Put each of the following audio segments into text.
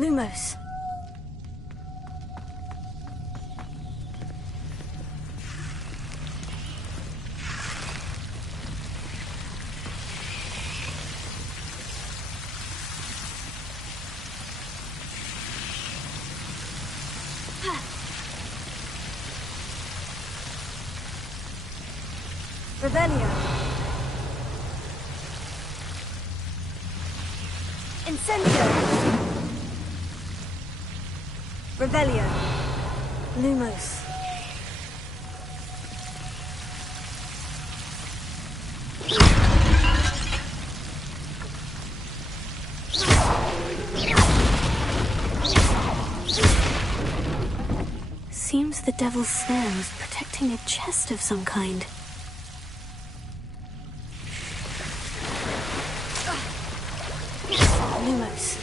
Lumos. Revelio. Incendio. Revelio. Lumos. Seems the devil's snare is protecting a chest of some kind. Lumos.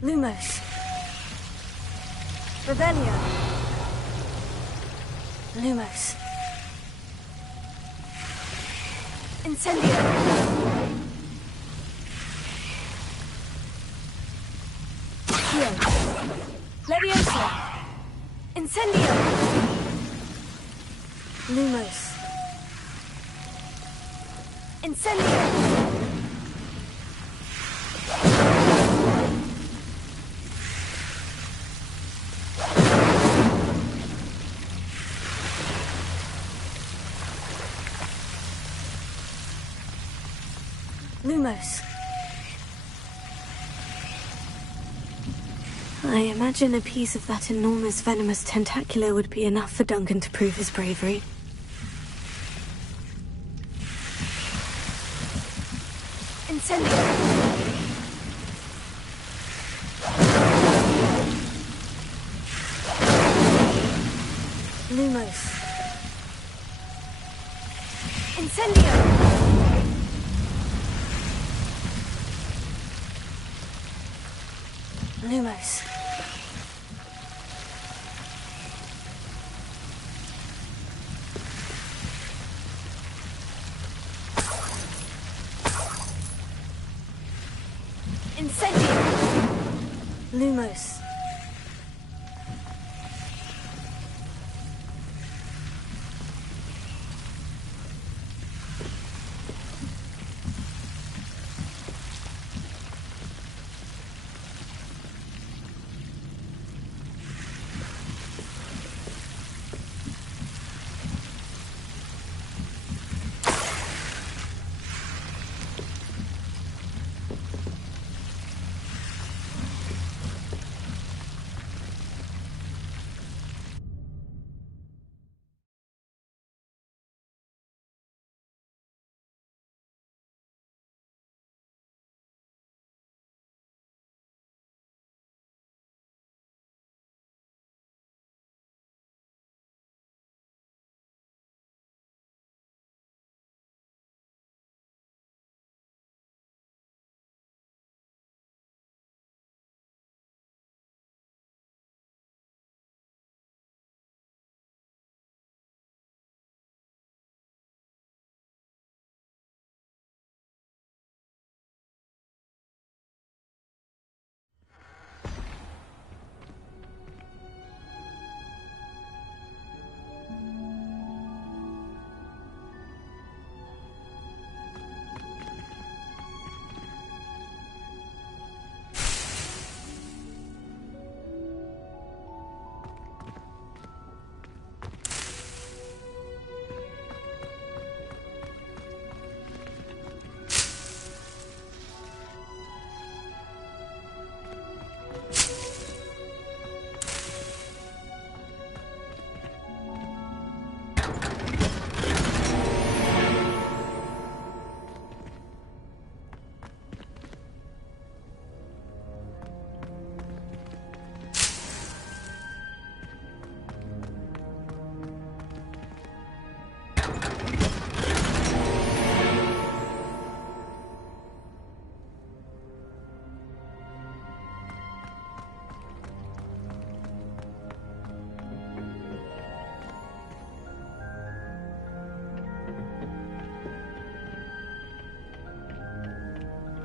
Lumos. Revelio. Lumos. Incendio. Heal. Leviosa. Incendio. Lumos. Incendio. Lumos. I imagine a piece of that enormous venomous tentacular would be enough for Duncan to prove his bravery. Incendio. Lumos. Incendio. Lumos. Incendio. Lumos.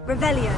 Revelio.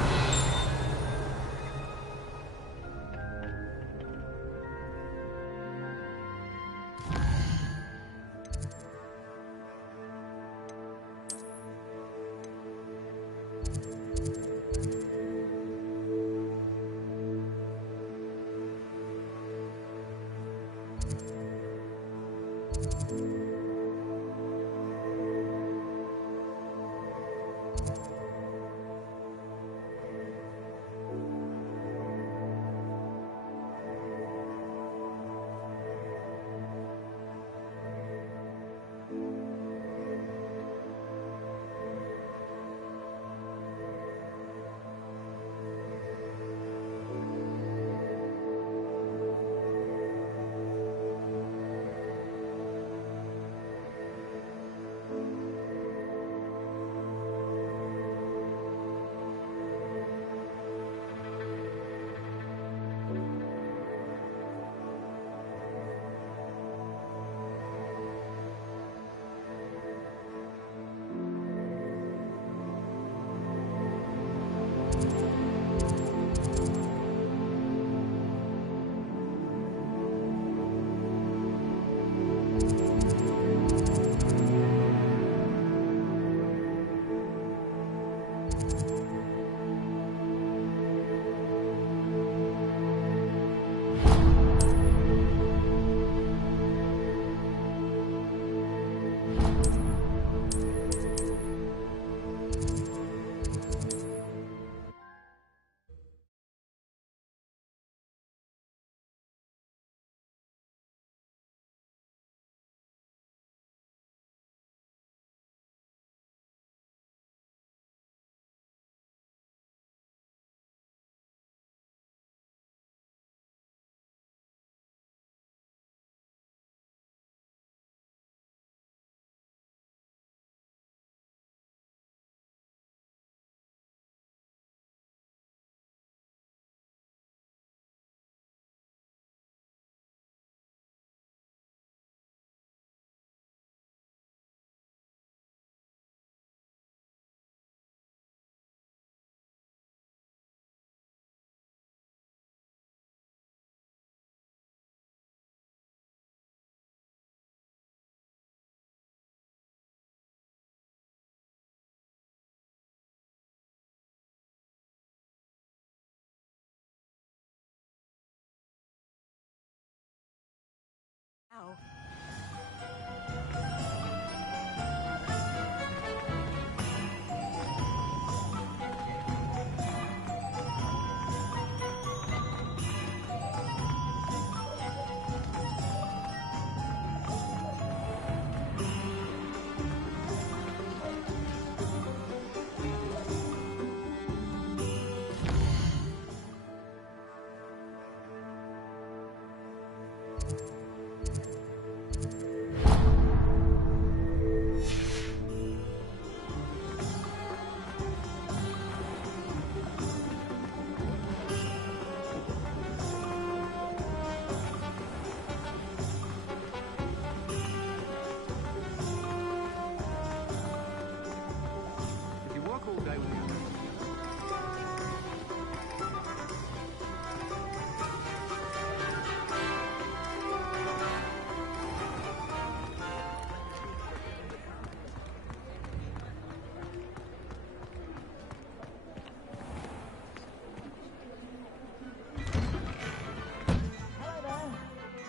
Ow.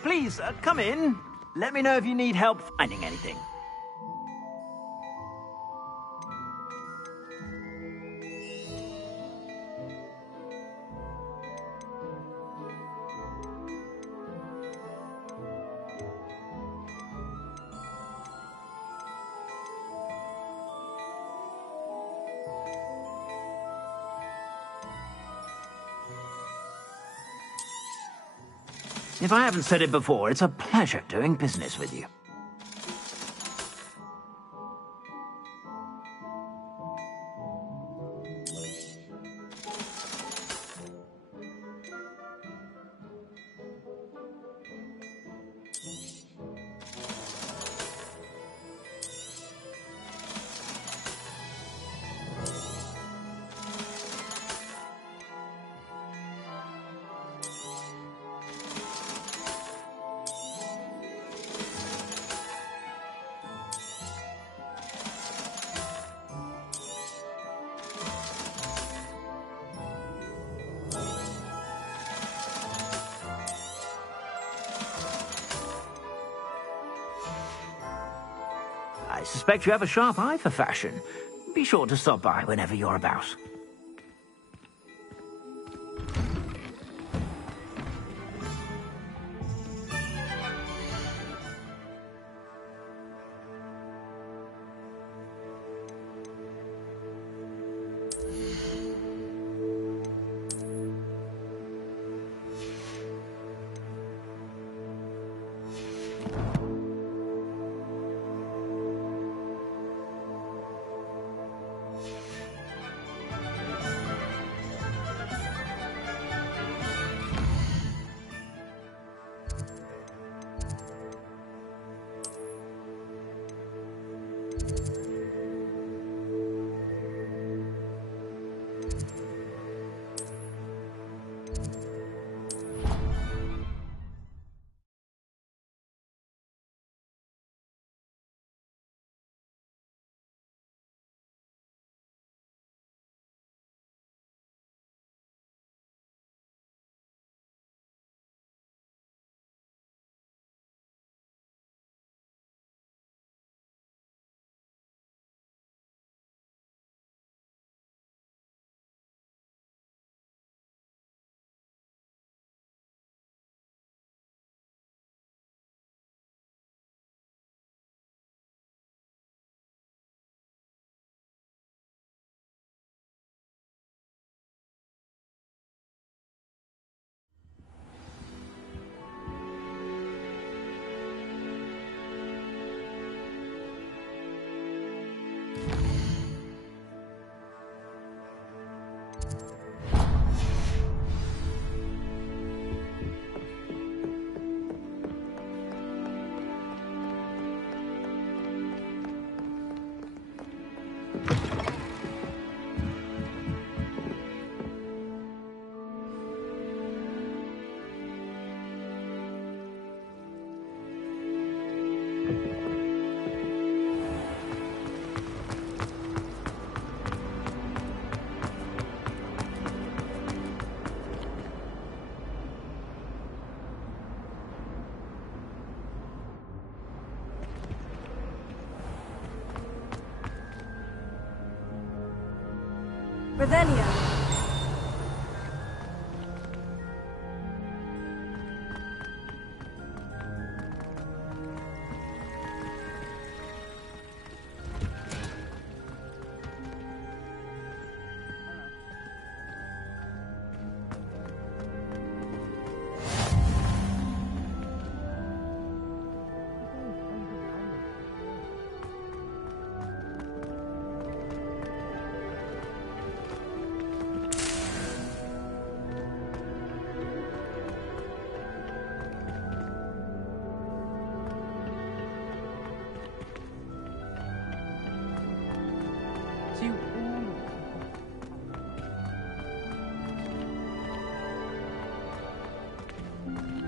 Please, come in. Let me know if you need help finding anything. If I haven't said it before, it's a pleasure doing business with you. I suspect you have a sharp eye for fashion. Be sure to stop by whenever you're about. Revelio.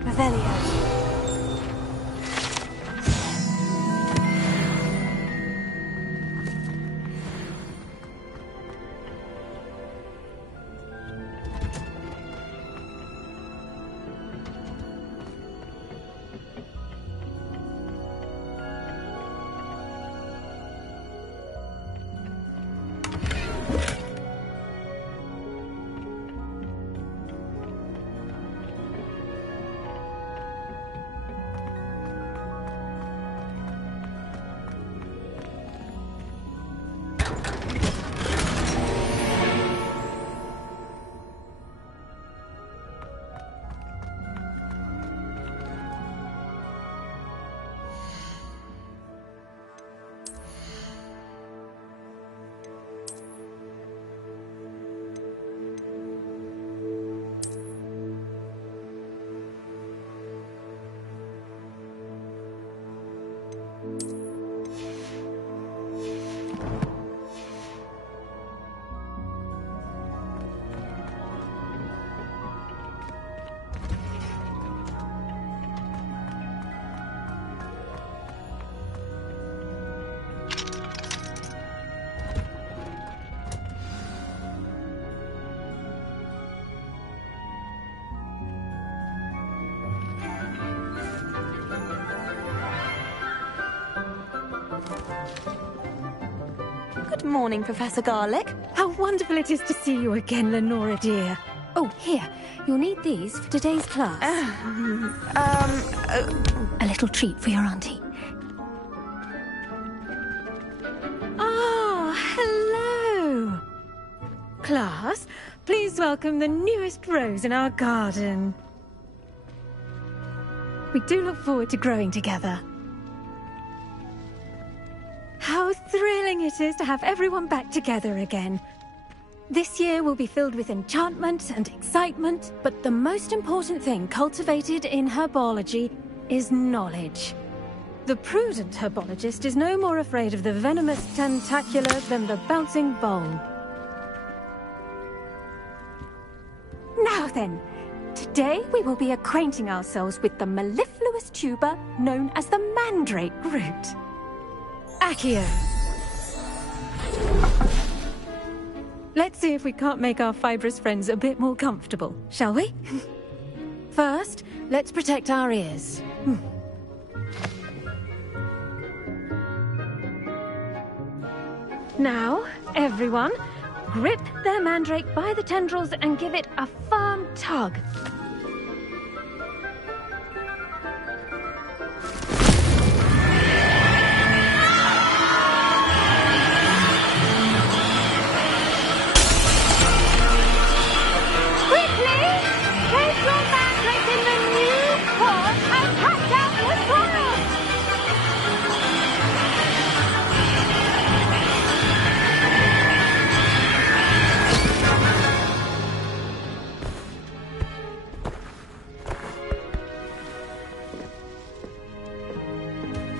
Revelio. Good morning, Professor Garlic. How wonderful it is to see you again, Lenora dear. Oh, here. You'll need these for today's class. A little treat for your auntie. Ah, hello. Class, please welcome the newest rose in our garden. We do look forward to growing together. How thrilling it is to have everyone back together again. This year will be filled with enchantment and excitement, but the most important thing cultivated in herbology is knowledge. The prudent herbologist is no more afraid of the venomous tentacula than the bouncing bowl. Now then, today we will be acquainting ourselves with the mellifluous tuber known as the mandrake root. Accio. Let's see if we can't make our fibrous friends a bit more comfortable, shall we? First, let's protect our ears. Now, everyone, grip their mandrake by the tendrils and give it a firm tug.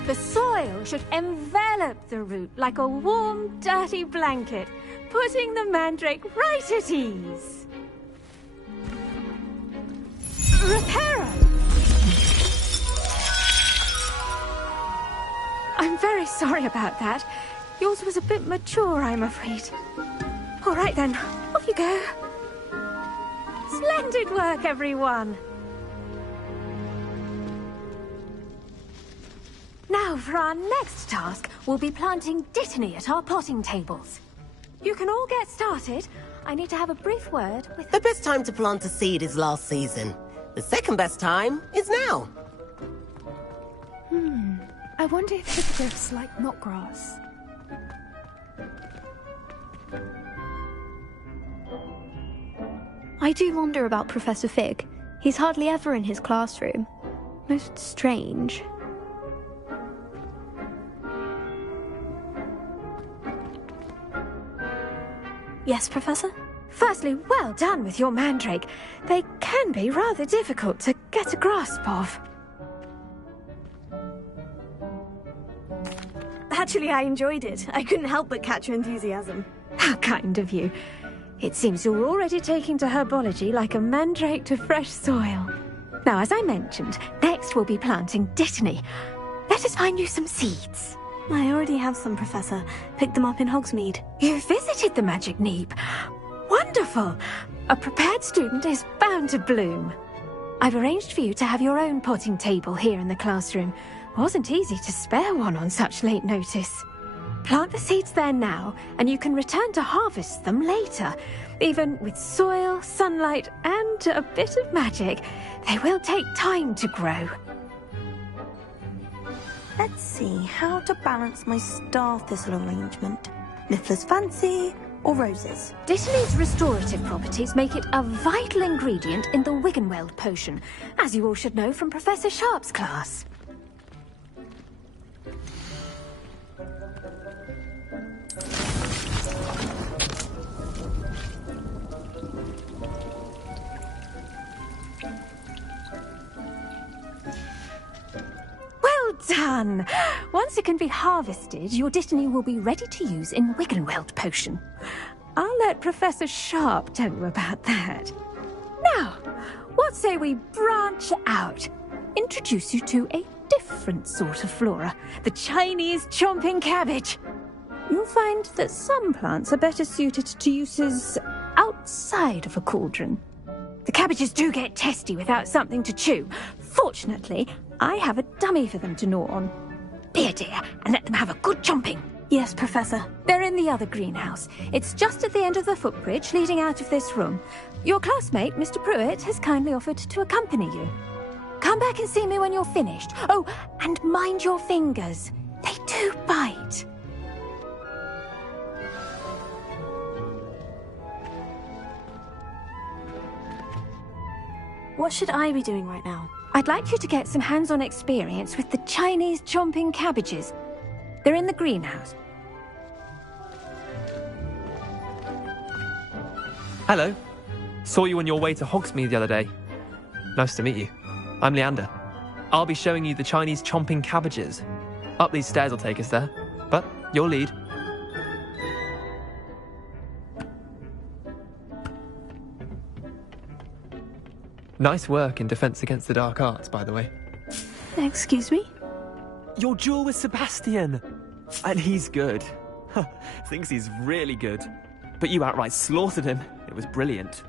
The soil should envelop the root like a warm, dirty blanket, putting the mandrake right at ease. Reparo! I'm very sorry about that. Yours was a bit mature, I'm afraid. All right then, off you go. Splendid work, everyone. Now, for our next task, we'll be planting dittany at our potting tables. You can all get started. I need to have a brief word with... The best time to plant a seed is last season. The second best time is now. I wonder if hippogriffs like knotgrass. I do wonder about Professor Fig. He's hardly ever in his classroom. Most strange. Yes, Professor? Firstly, well done with your mandrake. They can be rather difficult to get a grasp of. Actually, I enjoyed it. I couldn't help but catch your enthusiasm. How kind of you. It seems you're already taking to herbology like a mandrake to fresh soil. Now, as I mentioned, next we'll be planting dittany. Let us find you some seeds. I already have some, Professor. Picked them up in Hogsmeade. You visited the Magic Neep. Wonderful! A prepared student is bound to bloom. I've arranged for you to have your own potting table here in the classroom. Wasn't easy to spare one on such late notice. Plant the seeds there now, and you can return to harvest them later. Even with soil, sunlight, and a bit of magic, they will take time to grow. Let's see how to balance my star thistle arrangement. Niffler's fancy or roses? Dittany's restorative properties make it a vital ingredient in the Wiggenweld potion, as you all should know from Professor Sharp's class. Well done! Once it can be harvested, your dittany will be ready to use in Wiggenweld potion. I'll let Professor Sharp tell you about that. Now, what say we branch out? Introduce you to a different sort of flora, the Chinese chomping cabbage. You'll find that some plants are better suited to uses outside of a cauldron. The cabbages do get testy without something to chew. Fortunately, I have a dummy for them to gnaw on. Beer, dear, and let them have a good chomping. Yes, Professor. They're in the other greenhouse. It's just at the end of the footbridge leading out of this room. Your classmate, Mr. Pruitt, has kindly offered to accompany you. Come back and see me when you're finished. Oh, and mind your fingers. They do bite. What should I be doing right now? I'd like you to get some hands-on experience with the Chinese chomping cabbages. They're in the greenhouse. Hello. Saw you on your way to Hogsmeade the other day. Nice to meet you. I'm Leander. I'll be showing you the Chinese chomping cabbages. Up these stairs will take us there, but you'll lead. Nice work in Defense Against the Dark Arts, by the way. Excuse me? Your duel with Sebastian! And he's good. Thinks he's really good. But you outright slaughtered him. It was brilliant.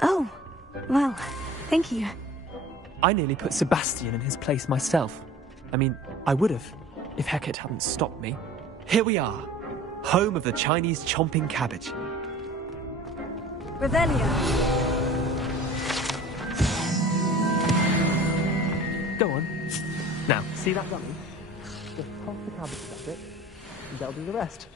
Oh, well, thank you. I nearly put Sebastian in his place myself. I mean, I would have, if Hecate hadn't stopped me. Here we are, home of the Chinese chomping cabbage. Revelio. Go on. Now, see that dummy? Just toss the cabbage at it, and they'll do the rest.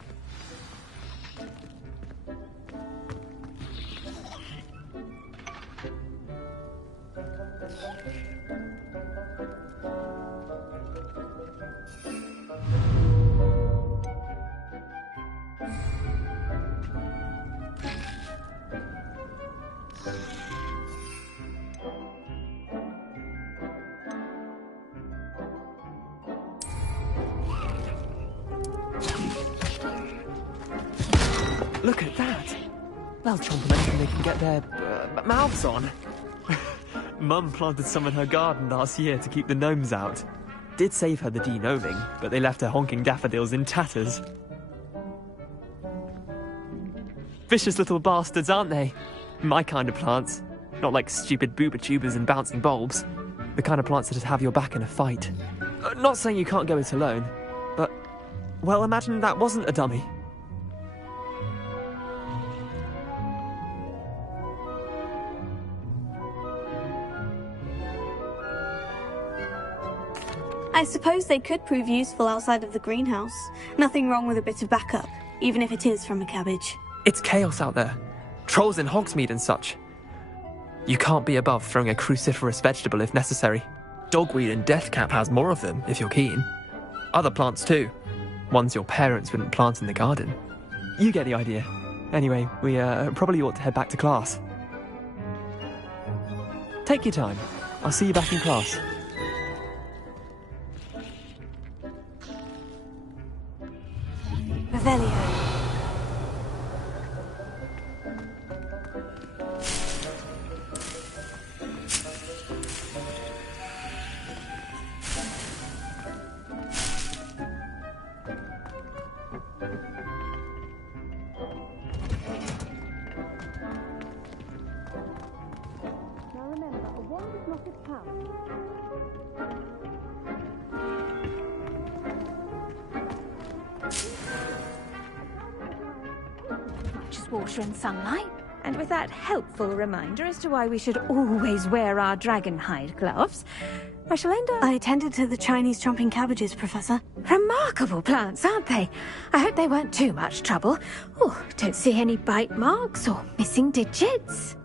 Look at that! They'll chomp on anything they can get their mouths on. Mum planted some in her garden last year to keep the gnomes out. Did save her the de-gnoming, but they left her honking daffodils in tatters. Vicious little bastards, aren't they? My kind of plants. Not like stupid booba tubers and bouncing bulbs. The kind of plants that just have your back in a fight. Not saying you can't go it alone, but... well, imagine that wasn't a dummy. I suppose they could prove useful outside of the greenhouse. Nothing wrong with a bit of backup, even if it is from a cabbage. It's chaos out there. Trolls in Hogsmeade and such. You can't be above throwing a cruciferous vegetable if necessary. Dogweed and deathcap has more of them, if you're keen. Other plants too. Ones your parents wouldn't plant in the garden. You get the idea. Anyway, we probably ought to head back to class. Take your time. I'll see you back in class. Revelio. Now remember, a wand is not its power. Just water and sunlight. And with that helpful reminder as to why we should always wear our dragonhide gloves, I shall end up... I tended to the Chinese chomping cabbages, Professor. Remarkable plants, aren't they? I hope they weren't too much trouble. Oh, don't see any bite marks or missing digits.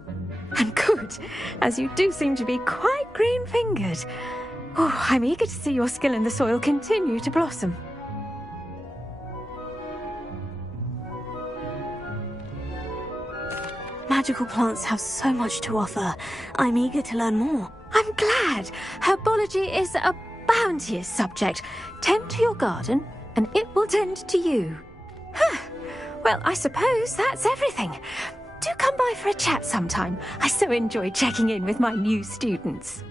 And good, as you do seem to be quite green-fingered. Oh, I'm eager to see your skill in the soil continue to blossom. Magical plants have so much to offer. I'm eager to learn more. I'm glad. Herbology is a bounteous subject. Tend to your garden, and it will tend to you. Huh. Well, I suppose that's everything. Do come by for a chat sometime. I so enjoy checking in with my new students.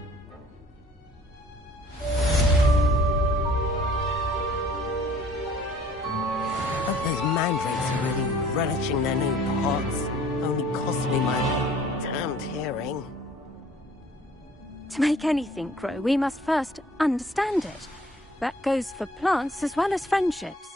But those mandrakes are really relishing their new pots. Only cost me my damned hearing. To make anything grow, we must first understand it. That goes for plants as well as friendships.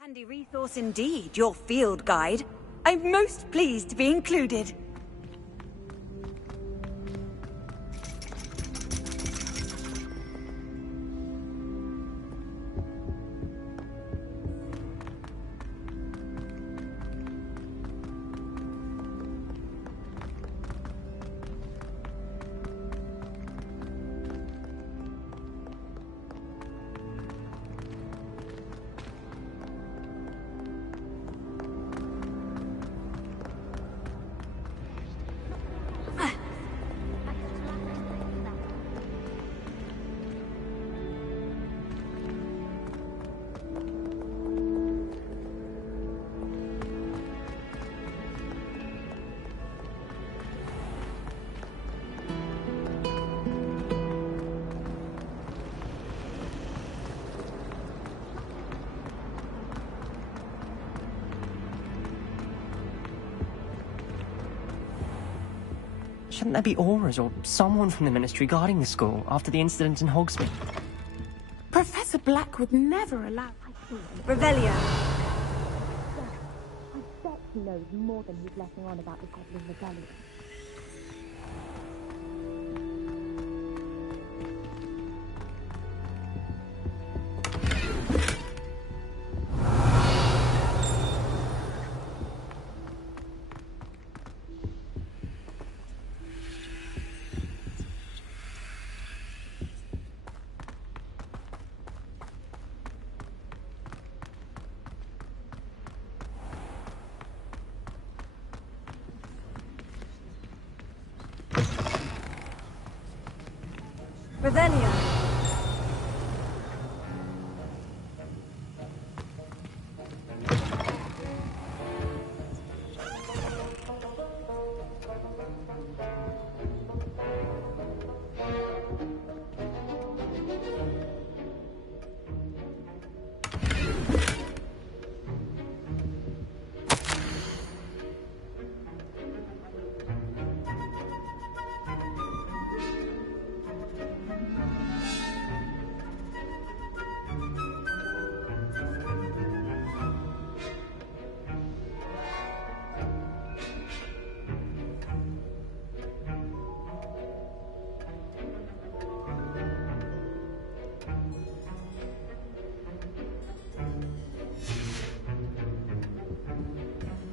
Handy resource indeed, your field guide. I'm most pleased to be included. Shouldn't there be Auras or someone from the Ministry guarding the school after the incident in Hogsmeade? Professor Black would never allow... Revelio. I bet he knows more than he's letting on about the Goblin Rebellion. Revelio.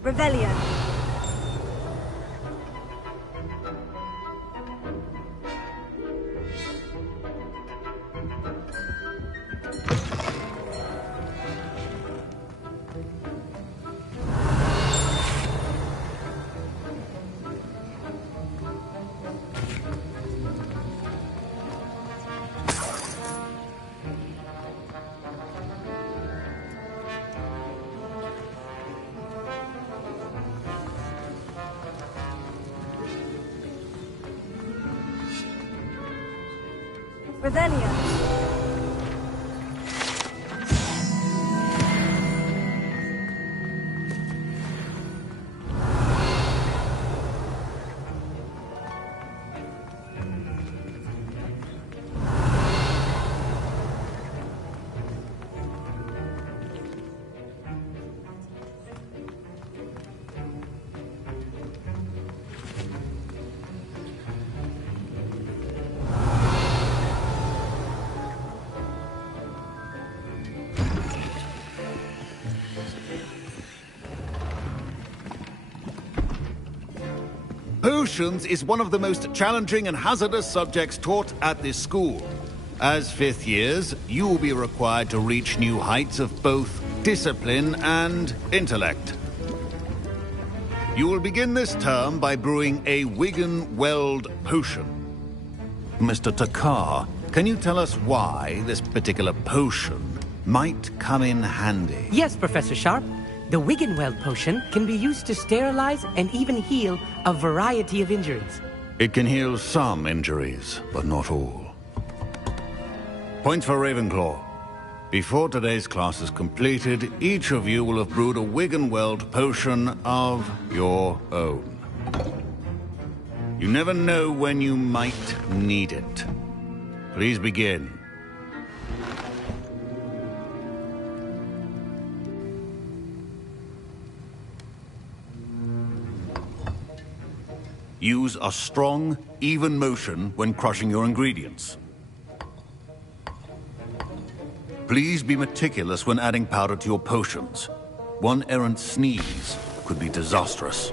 Revelio. Revelio. Potions is one of the most challenging and hazardous subjects taught at this school. As fifth years, you will be required to reach new heights of both discipline and intellect. You will begin this term by brewing a Wiggenweld potion. Mr. Takar, can you tell us why this particular potion might come in handy? Yes, Professor Sharp. The Wiggenweld potion can be used to sterilize and even heal a variety of injuries. It can heal some injuries, but not all. Point for Ravenclaw. Before today's class is completed, each of you will have brewed a Wiggenweld potion of your own. You never know when you might need it. Please begin. Use a strong, even motion when crushing your ingredients. Please be meticulous when adding powder to your potions. One errant sneeze could be disastrous.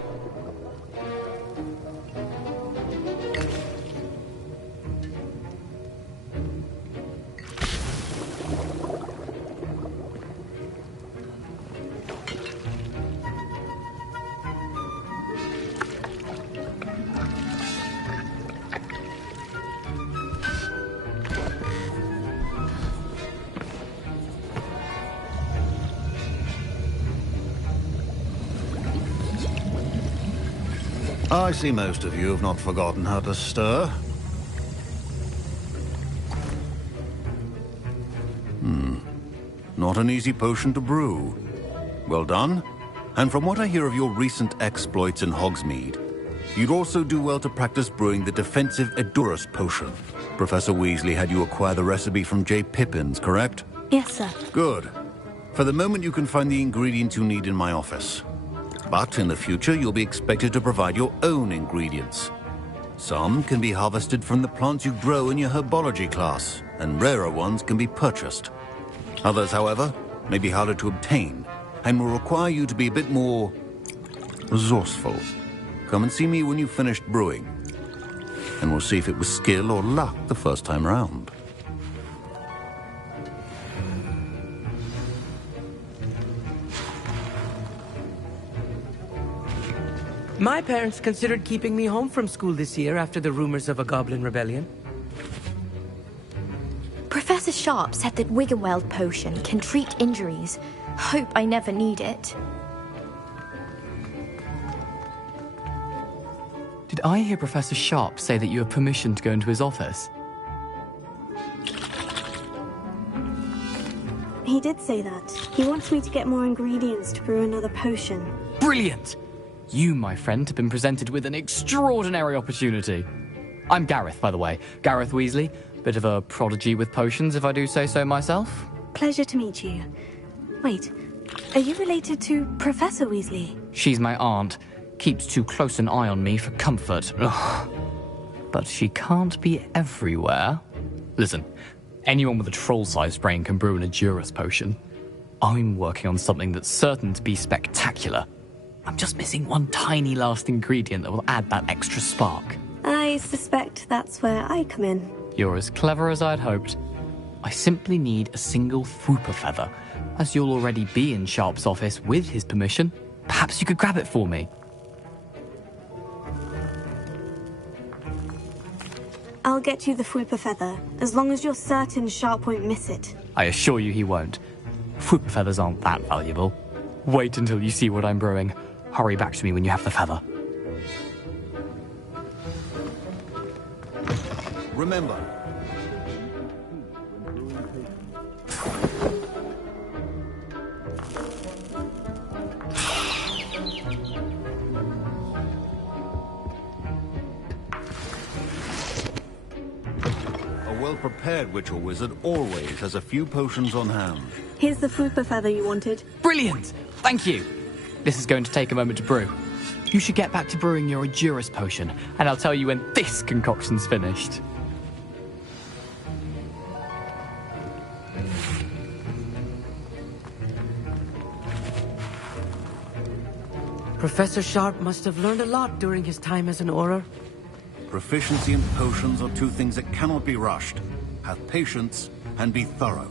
I see most of you have not forgotten how to stir. Not an easy potion to brew. Well done. And from what I hear of your recent exploits in Hogsmeade, you'd also do well to practice brewing the defensive Edurus potion. Professor Weasley had you acquire the recipe from J. Pippin's, correct? Yes, sir. Good. For the moment, you can find the ingredients you need in my office. But in the future, you'll be expected to provide your own ingredients. Some can be harvested from the plants you grow in your herbology class, and rarer ones can be purchased. Others, however, may be harder to obtain, and will require you to be a bit more resourceful. Come and see me when you've finished brewing, and we'll see if it was skill or luck the first time round. My parents considered keeping me home from school this year after the rumors of a goblin rebellion. Professor Sharp said that Wiggenweld potion can treat injuries. Hope I never need it. Did I hear Professor Sharp say that you have permission to go into his office? He did say that. He wants me to get more ingredients to brew another potion. Brilliant! You, my friend, have been presented with an extraordinary opportunity. I'm Gareth, by the way. Gareth Weasley. Bit of a prodigy with potions, if I do say so myself. Pleasure to meet you. Wait, are you related to Professor Weasley? She's my aunt. Keeps too close an eye on me for comfort. Ugh. But she can't be everywhere. Listen, anyone with a troll-sized brain can brew an Edurus potion. I'm working on something that's certain to be spectacular. I'm just missing one tiny last ingredient that will add that extra spark. I suspect that's where I come in. You're as clever as I'd hoped. I simply need a single Fwooper feather. As you'll already be in Sharp's office with his permission, perhaps you could grab it for me. I'll get you the Fwooper feather, as long as you're certain Sharp won't miss it. I assure you he won't. Fwooper feathers aren't that valuable. Wait until you see what I'm brewing. Hurry back to me when you have the feather. Remember. A well-prepared witch or wizard always has a few potions on hand. Here's the Fwooper feather you wanted. Brilliant! Thank you! This is going to take a moment to brew. You should get back to brewing your Edurus potion, and I'll tell you when this concoction's finished. Professor Sharp must have learned a lot during his time as an Auror. Proficiency in potions are two things that cannot be rushed. Have patience and be thorough.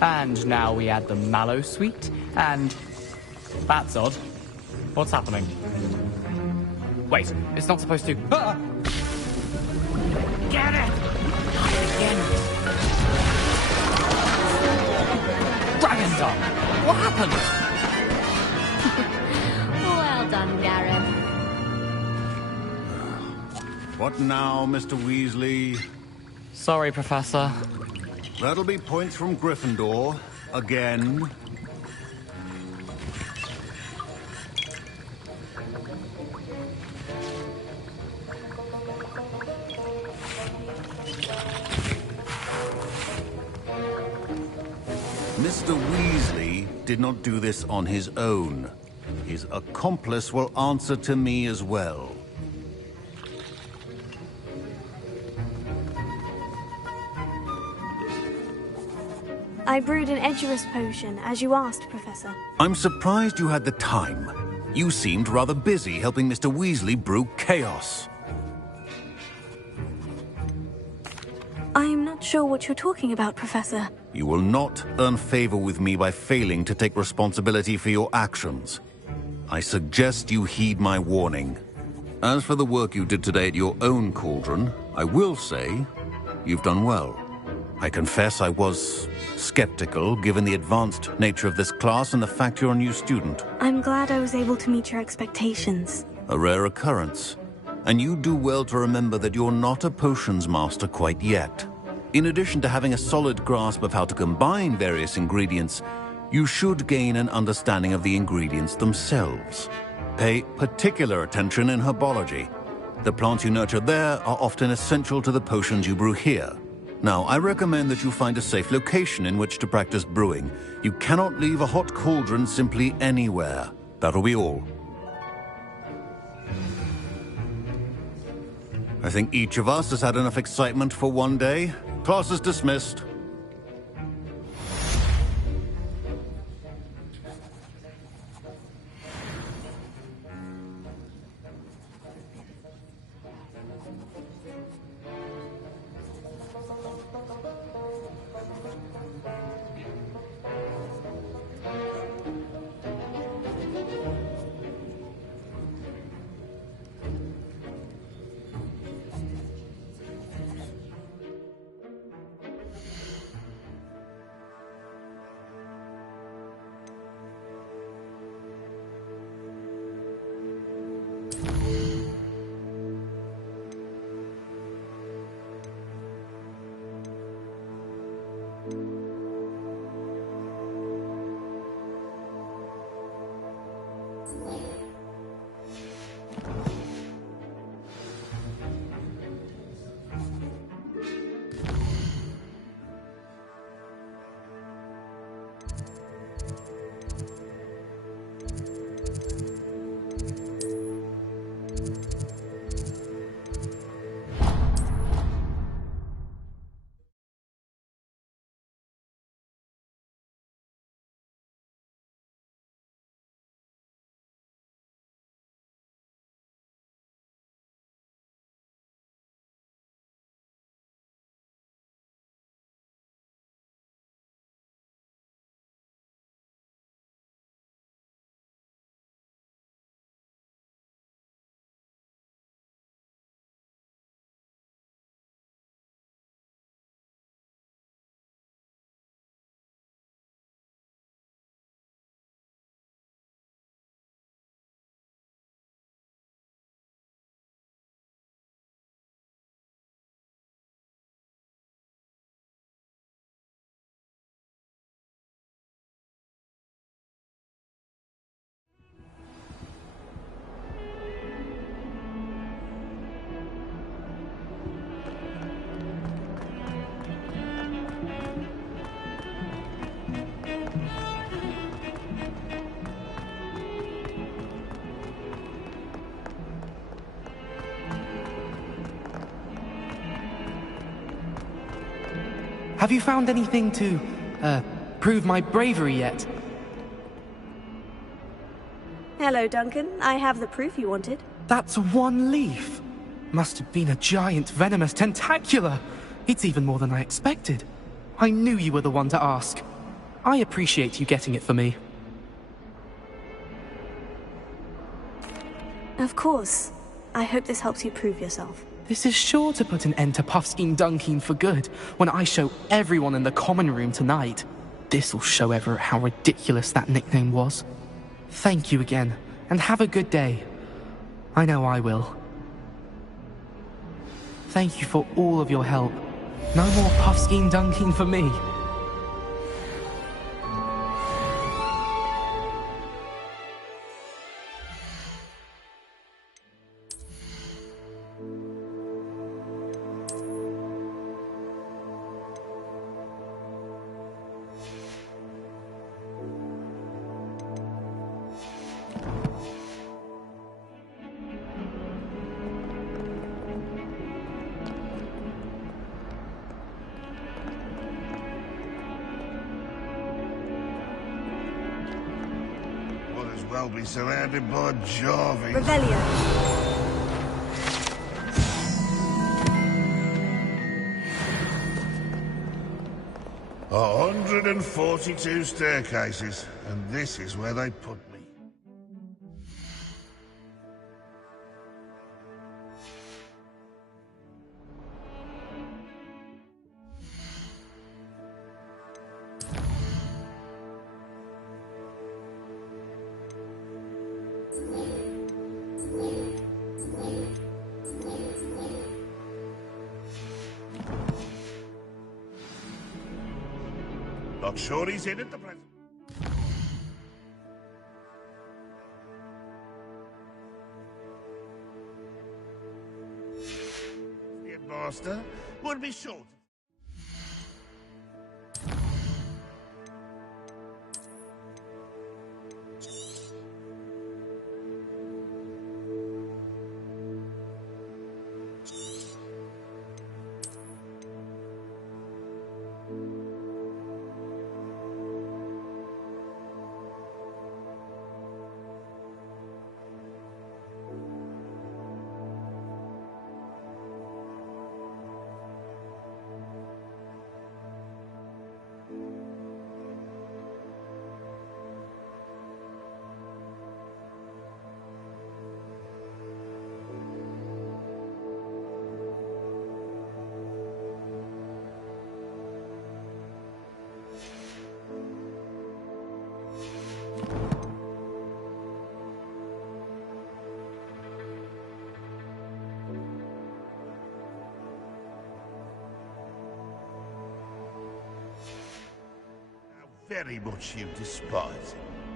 And now we add the mallow sweet, and... That's odd. What's happening? Wait, it's not supposed to... Ah! Get it! Again. Dragon Tongue! What happened? Well done, Gareth. What now, Mr. Weasley? Sorry, Professor. That'll be points from Gryffindor. Again. Mr. Weasley did not do this on his own. His accomplice will answer to me as well. I brewed an Edgerus potion, as you asked, Professor. I'm surprised you had the time. You seemed rather busy helping Mr. Weasley brew chaos. I'm not sure what you're talking about, Professor. You will not earn favor with me by failing to take responsibility for your actions. I suggest you heed my warning. As for the work you did today at your own cauldron, I will say you've done well. I confess I was skeptical, given the advanced nature of this class and the fact you're a new student. I'm glad I was able to meet your expectations. A rare occurrence. And you do well to remember that you're not a potions master quite yet. In addition to having a solid grasp of how to combine various ingredients, you should gain an understanding of the ingredients themselves. Pay particular attention in herbology. The plants you nurture there are often essential to the potions you brew here. Now, I recommend that you find a safe location in which to practice brewing. You cannot leave a hot cauldron simply anywhere. That'll be all. I think each of us has had enough excitement for one day. Class is dismissed. have you found anything to, prove my bravery yet? Hello, Duncan. I have the proof you wanted. That's one leaf. Must have been a giant venomous tentacula. It's even more than I expected. I knew you were the one to ask. I appreciate you getting it for me. Of course. I hope this helps you prove yourself. This is sure to put an end to Puffskein Dunkeen for good when I show everyone in the common room tonight. This'll show Everett how ridiculous that nickname was. Thank you again, and have a good day. I know I will. Thank you for all of your help. No more Puffskein Dunkeen for me. Well be surrounded by Jarvis. Revelio. 142 staircases, and this is where they put me. Not sure he's in at the present. The headmaster would be short. Very much you despise him.